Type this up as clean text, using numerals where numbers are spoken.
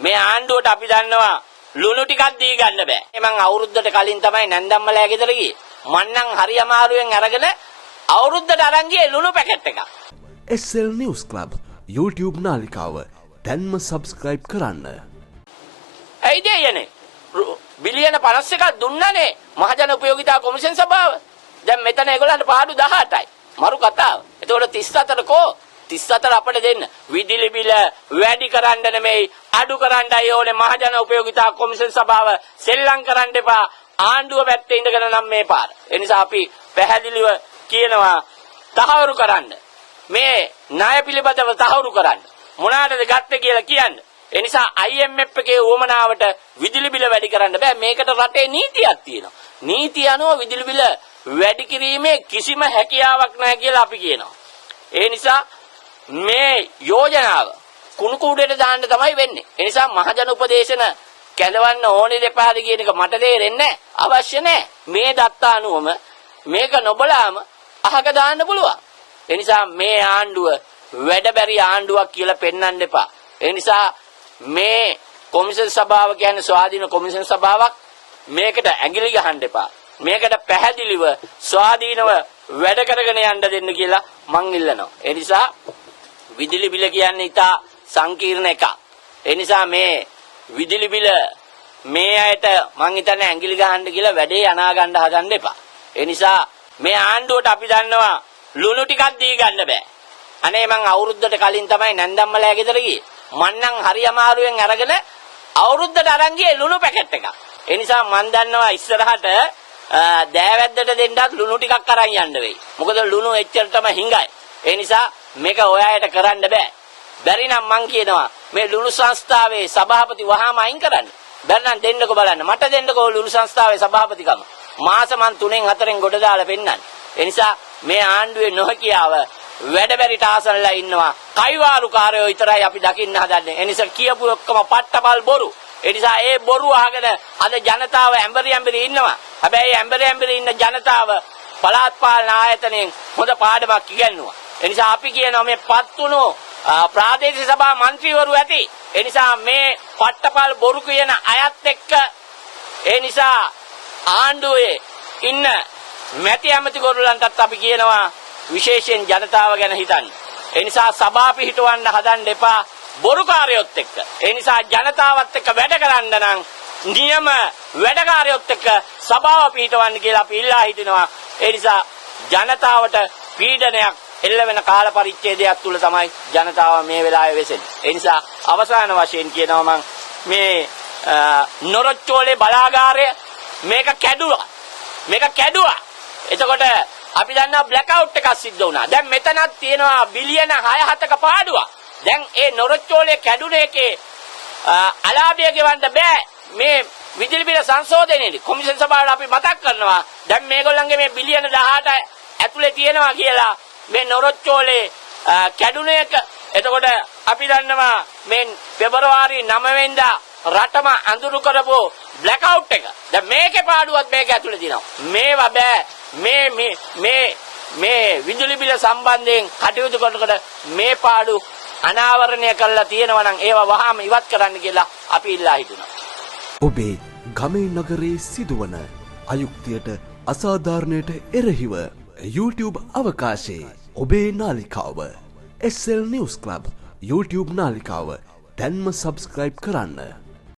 මේ ආණ්ඩුවට අපි දන්නවා ලුණු ටිකක් දී ගන්න බෑ. මම අවුරුද්දට කලින් තමයි නැන්දම්මලා ගෙදර ගියේ. මන්නම් හරි අමාරුවෙන් අරගෙන අවුරුද්දට අරන් ගියේ ලුණු පැකට් එකක්. SL News Club YouTube නාලිකාව දැන්ම subscribe කරන්න. ඇයිද යන්නේ? බිලියන 51ක් දුන්නනේ මහජන උපයෝගිතා කොමිෂන් සභාව. දැන් මෙතන ඒගොල්ලන්ට පාඩු 18යි. මරු කතාව. එතකොට 34 කෝ 34 අපිට දෙන්න. විදුලි බිල වැඩි කරන්න නෙමෙයි අඩු කරන්නයි ඕනේ මහජන උපයෝගිතා කොමිෂන් සභාව සෙල්ලම් කරන්න එපා. ආණ්ඩුව පැත්තේ ඉඳගෙන නම් මේ පාර. ඒ නිසා අපි පැහැදිලිව කියනවා තහවුරු කරන්න. මේ ණය පිළිබඳව තහවුරු කරන්න. මොනවාටද ගත්තේ කියලා කියන්න. ඒ නිසා IMF එකේ උවමනාවට විදුලි බිල වැඩි කරන්න බෑ. මේකට රටේ නීතියක් තියෙනවා. නීතිය අනුව විදුලි බිල වැඩි කිරීමේ කිසිම හැකියාවක් නැහැ කියලා අපි කියනවා. ඒ නිසා මේ යෝජනාව කුණු කුඩේට දාන්න තමයි වෙන්නේ. ඒ නිසා මහජන උපදේශන කැඳවන්න ඕනේ දෙපාද කියන එක මට තේරෙන්නේ නැහැ. අවශ්‍ය නැහැ. මේ දත්තා අනුවම මේක නොබලාම අහක දාන්න පුළුවන්. ඒ නිසා මේ ආණ්ඩුව වැඩබැරි ආණ්ඩුවක් කියලා පෙන්වන්න එපා. ඒ නිසා මේ කොමිෂන් සභාව කියන්නේ ස්වාධීන කොමිෂන් සභාවක්. මේකට ඇඟිලි ගහන්න එපා. මේකට පැහැදිලිව ස්වාධීනව වැඩ කරගෙන යන්න දෙන්න කියලා මං ඉල්ලනවා. ඒ නිසා විදුලි බිල කියන්නේ ඉතා සංකීර්ණ එකක්. ඒ නිසා මේ විදුලි බිල මේ අයට මං හිතන්නේ ඇඟිලි ගහන්න කියලා වැඩේ අනා ගන්න හදන්න එපා. ඒ නිසා මේ ආණ්ඩුවට අපි දන්නවා ලුණු ටිකක් දී ගන්න බෑ. අනේ මං අවුරුද්දට කලින් තමයි නැන්දම්මලා ගෙදර ගියේ. මන්නම් හරි අමාරුවෙන් අරගෙන අවුරුද්දට අරන් ගියේ ලුණු පැකට් එකක්. ඒ නිසා මං දන්නවා ඉස්සරහට දෑවැද්දට දෙන්නත් ලුණු ටිකක් අරන් යන්න වෙයි. මොකද ලුණු එච්චරටම හිඟයි. ඒ නිසා මේක ඔයාලට කරන්න බෑ. බැරි නම් මං කියනවා මේ ලුණු සංස්ථාවේ සභාපති වහාම අයින් කරන්න. බැරි නම් දෙන්නකෝ බලන්න. මට දෙන්නකෝ ලුණු සංස්ථාවේ සභාපතිකම. මාස මං 3න් 4න් ගොඩ දාලා පෙන්නන්න. ඒ නිසා මේ ආණ්ඩුවේ නොහැකියාව වැඩබැරිට ආසනලා ඉන්නවා. කයිවාරුකාරයෝ විතරයි අපි දකින්න හදන්නේ. ඒ නිසා කියපු ඔක්කොම පට්ටපල් බොරු. ඒ නිසා ඒ බොරු අහගෙන අද ජනතාව ඇඹරි ඉන්නවා. හැබැයි ඇඹරි ඉන්න ජනතාව පළාත් පාලන ආයතනයෙන් හොඳ පාඩමක් ඉගෙනුවා. ඒ නිසා අපි කියනවා මේ පත්තුණු ප්‍රාදේශීය සභා മന്ത്രിවරු ඇති. ඒ නිසා මේ පට්ටපල් බොරු කියන අයත් එක්ක ඒ නිසා ආණ්ඩුවේ ඉන්න මැති ඇමතිවරුන්ටත් අපි කියනවා විශේෂයෙන් ජනතාව ගැන හිතන්න. ඒ නිසා සභා පිහිටවන්න හදන්න එපා බොරුකාරයොත් එක්ක. ඒ නිසා ජනතාවත් එක්ක වැඩ කරන්න නම් නියම වැඩකාරයොත් එක්ක සභාව පිහිටවන්න කියලා අපි ඉල්ලා හිටිනවා. ඒ නිසා ජනතාවට පීඩනයක් එල්ල වෙන කාල පරිච්ඡේදයක් තුල තමයි ජනතාව මේ වෙලාවේ වෙසෙන්නේ. ඒ නිසා අවසාන වශයෙන් කියනවා මම මේ නොරොච්චෝලේ බලාගාරය මේක කැඩුවා. එතකොට අපි දන්නවා බ්ලැක් අවුට් එකක් සිද්ධ වුණා. දැන් මෙතනක් තියෙනවා බිලියන 6-7ක පාඩුවක්. දැන් ඒ නොරොච්චෝලේ කැඩුන එකේ අලාභය ගෙවන්න බෑ. මේ විදුලි බිල සංශෝධනයේදී කොමිෂන් සභාවට අපි මතක් කරනවා. දැන් මේගොල්ලන්ගේ මේ බිලියන 18 ඇතුලේ තියෙනවා කියලා මේ නොරොච්චෝලේ කැඩුන එක. එතකොට අපි දන්නවා මේ පෙබරවාරි 9 වෙනිදා රටම අඳුරු කරපු බ්ලැක් අවුට් එක. දැන් මේකේ පාඩුවක් මේක ඇතුලේ තියෙනවා. මේවා බෑ. මේ විදුලි බිල සම්බන්ධයෙන් කටයුතු කරනකොට මේ පාඩු අනාවරණය කරලා තියෙනවා නම් ඒවා වහාම ඉවත් කරන්න කියලා අපි ඉල්ලා හිටිනවා. ඔබේ ගමේ නගරේ සිදුවන අයුක්තියට අසාධාරණයට එරෙහිව YouTube අවකාශයේ ඔබේ නාලිකාව SL News Club YouTube නාලිකාව දැන්ම subscribe කරන්න.